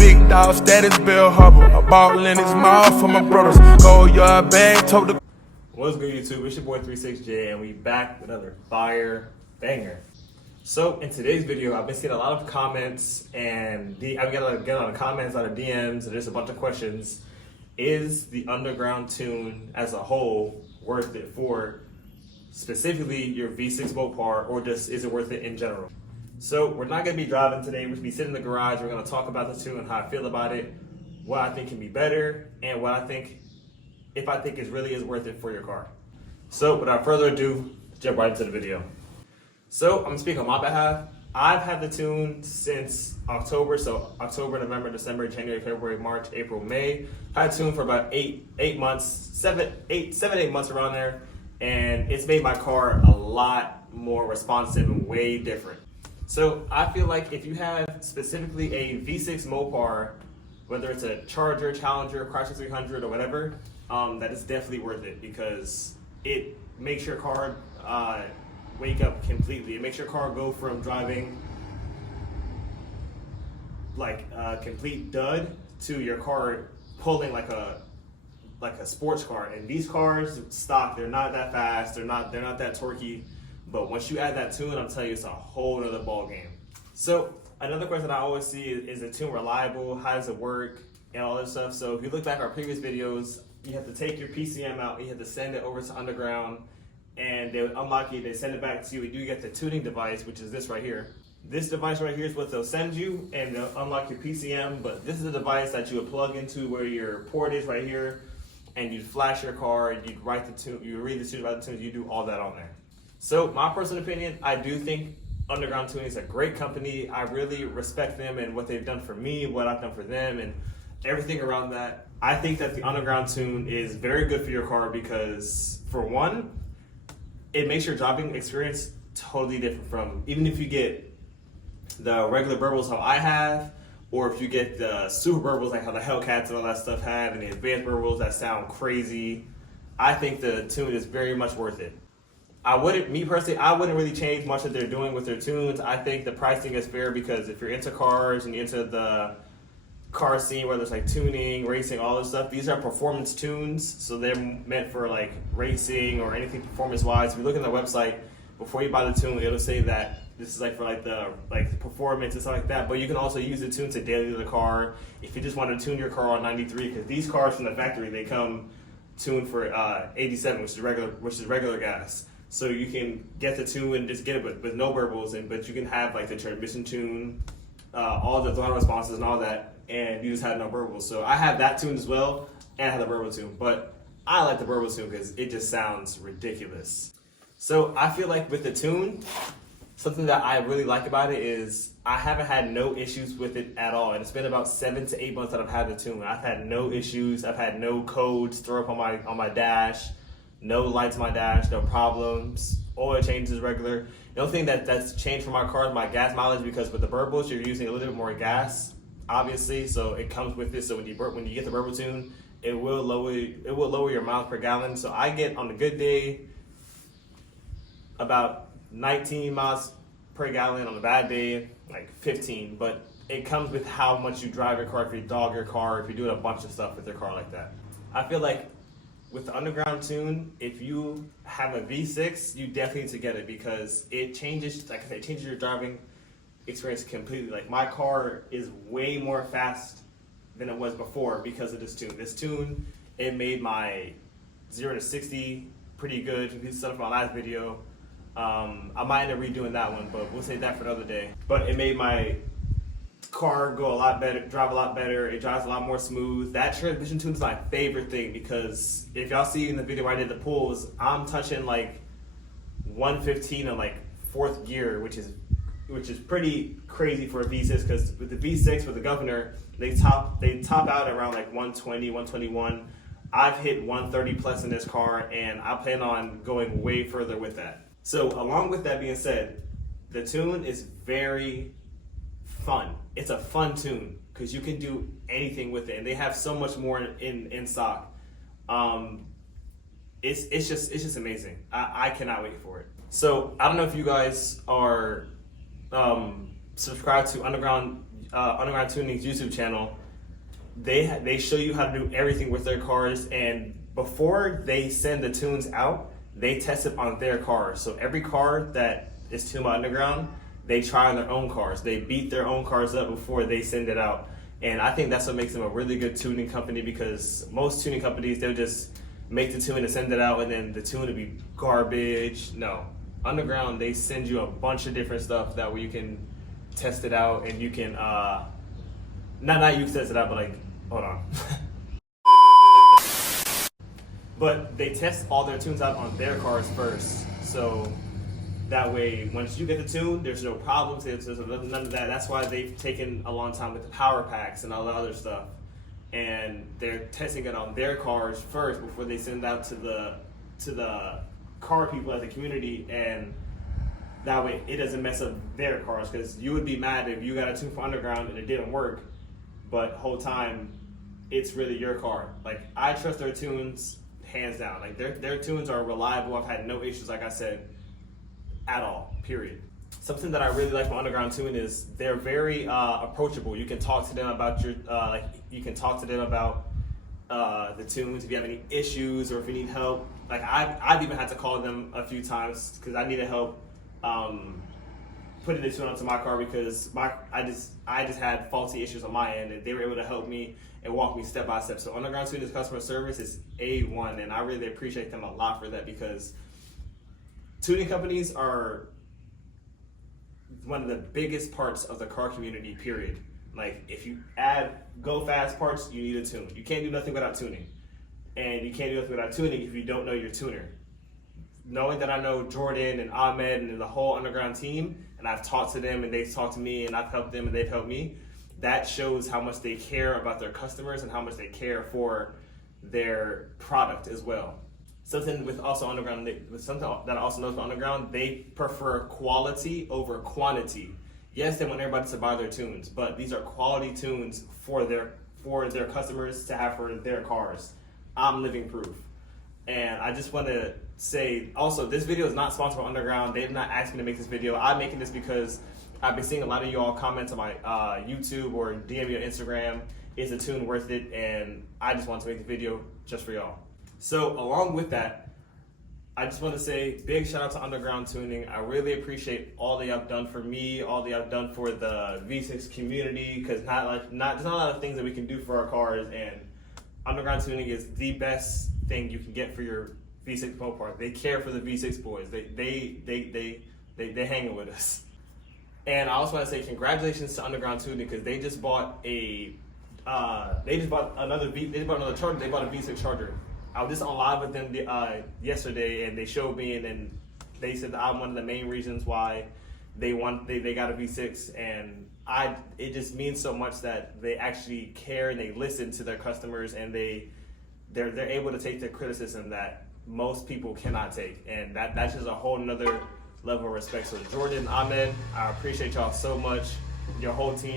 big dog status, Bill Hubble. A ball in his mouth for my brothers. Go your bag, told the. What's good, YouTube? It's your boy 36J, and we back with another fire banger. So in today's video, I've been seeing a lot of comments, and I've got a lot of comments, a lot of DMs, and there's a bunch of questions. Is the underground tune as a whole worth it for specifically your V6 Mopar, or just is it worth it in general? So we're not going to be driving today. We're going to be sitting in the garage. We're going to talk about the tune and how I feel about it, what I think can be better, and what I think, if I think it really is worth it for your car. So without further ado, jump right into the video. So I'm going to speak on my behalf. I've had the tune since October, so October, November, December, January, February, March, April, May. I had a tune for about eight months, seven, eight months around there, and it's made my car a lot more responsive and way different. So I feel like if you have specifically a V6 Mopar, whether it's a Charger, Challenger, Chrysler 300, or whatever, that is definitely worth it because it makes your car wake up completely. It makes your car go from driving like a complete dud to your car pulling like a sports car. And these cars stock, they're not that fast, they're not that torquey, but once you add that tune, I'm telling you, it's a whole other ball game. So another question I always see is the tune reliable? How does it work? And all this stuff. So if you look back at our previous videos, you have to take your PCM out, you have to send it over to Underground, and they would unlock it, they send it back to you. You get the tuning device, which is this right here. This device right here is what they'll send you, and they'll unlock your PCM, but this is a device that you would plug into where your port is right here, and you'd flash your car, and you'd write the tune, you read the tune, write the tune, you do all that on there. So my personal opinion, I do think Underground Tuning is a great company. I really respect them and what they've done for me, what I've done for them, and everything around that. I think that the Underground Tune is very good for your car because, for one, it makes your driving experience totally different from, even if you get the regular Burbos how I have, or if you get the super Burbos like how the Hellcats and all that stuff have, and the advanced Burbos that sound crazy. I think the tune is very much worth it. Me personally, I wouldn't really change much that they're doing with their tunes. I think the pricing is fair because if you're into cars and you're into the car scene, whether it's like tuning, racing, all this stuff, these are performance tunes, so they're meant for like racing or anything performance wise. If you look at the website before you buy the tune, it'll say that this is like for like the performance and stuff like that, but you can also use the tune to daily the car if you just want to tune your car on 93, because these cars from the factory, they come tuned for 87, which is regular gas. So you can get the tune and just get it with no burbos, but you can have like the transmission tune, all the throttle responses and all that, and you just have no burbos. So I have that tune as well, and I have the burbo tune, but I like the burbo tune because it just sounds ridiculous. So I feel like with the tune, something that I really like about it is I haven't had no issues with it at all, and it's been about 7 to 8 months that I've had the tune. I've had no issues. I've had no codes throw up on my dash. No lights on my dash, no problems. Oil changes regular. The only thing that's changed for my car is my gas mileage, because with the Burbos, you're using a little bit more gas, obviously, so it comes with this. So when you get the Burbo tune, it will lower your miles per gallon. So I get, on a good day, about 19 miles per gallon. On a bad day, like 15. But it comes with how much you drive your car, if you dog your car, if you're doing a bunch of stuff with your car like that. I feel like with the Underground Tune, if you have a V6, you definitely need to get it because it changes, like I said, it changes your driving experience completely. Like, my car is way more fast than it was before because of this tune. This tune, it made my 0 to 60 pretty good. You saw it from my last video. I might end up redoing that one, but we'll save that for another day. But it made my car go a lot better, drive a lot better. It drives a lot more smooth. That transmission tune is my favorite thing because if y'all see in the video where I did the pulls, I'm touching like 115 on like 4th gear, which is pretty crazy for a V6, because with the V6 with the governor, they top out around like 120, 121. I've hit 130 plus in this car, and I plan on going way further with that. So along with that being said, the tune is very fun. It's a fun tune because you can do anything with it, and they have so much more in stock. It's just amazing. I cannot wait for it. So I don't know if you guys are subscribed to Underground Underground Tuning's YouTube channel, they show you how to do everything with their cars, and before they send the tunes out, they test it on their cars. So every car that is tuned by Underground, they try on their own cars. They beat their own cars up before they send it out. And I think that's what makes them a really good tuning company, because most tuning companies, they'll just make the tune and send it out, and then the tune will be garbage. No. Underground, they send you a bunch of different stuff that way you can test it out, and you can, not you can test it out, but like, hold on. But they test all their tunes out on their cars first. So that way, once you get the tune, there's no problems, there's none of that. That's why they've taken a long time with the power packs and all the other stuff. And they're testing it on their cars first before they send it out to the car people at the community, and that way it doesn't mess up their cars. Because you would be mad if you got a tune for Underground and it didn't work, but whole time it's really your car. Like, I trust their tunes hands down. Like, their tunes are reliable. I've had no issues, like I said, at all, period. Something that I really like from Underground Tuning is they're very approachable. You can talk to them about your, you can talk to them about the tunes if you have any issues or if you need help. Like, I've even had to call them a few times because I needed help putting the tune onto my car, because I just had faulty issues on my end, and they were able to help me and walk me step by step. So Underground Tuning's customer service is A1, and I really appreciate them a lot for that, because tuning companies are one of the biggest parts of the car community, period. Like, if you add go fast parts, you need a tune. You can't do nothing without tuning. And you can't do nothing without tuning if you don't know your tuner. Knowing that I know Jordan and Ahmed and the whole Underground team, and I've talked to them and they've talked to me and I've helped them and they've helped me, that shows how much they care about their customers and how much they care for their product as well. Something with also Underground, something that I also know about Underground, they prefer quality over quantity. Yes, they want everybody to buy their tunes, but these are quality tunes for their customers to have for their cars. I'm living proof. And I just want to say, also, this video is not sponsored by Underground. They've not asked me to make this video. I'm making this because I've been seeing a lot of y'all comment on my YouTube or DM me on Instagram, is the tune worth it? And I just want to make the video just for y'all. So along with that, I just want to say big shout out to Underground Tuning. I really appreciate all that y'all done for me, all that y'all done for the V6 community, because there's not a lot of things that we can do for our cars, and Underground Tuning is the best thing you can get for your V6 Mopar. They care for the V6 boys. They hanging with us. And I also want to say congratulations to Underground Tuning, because they just bought another charger. They bought a V6 charger. I was just on live with them yesterday, and they showed me, and then they said that I'm one of the main reasons why they got a V6, and it just means so much that they actually care and they listen to their customers, and they're able to take the criticism that most people cannot take, and that's just a whole nother level of respect. So Jordan, Ahmed, I appreciate y'all so much, your whole team.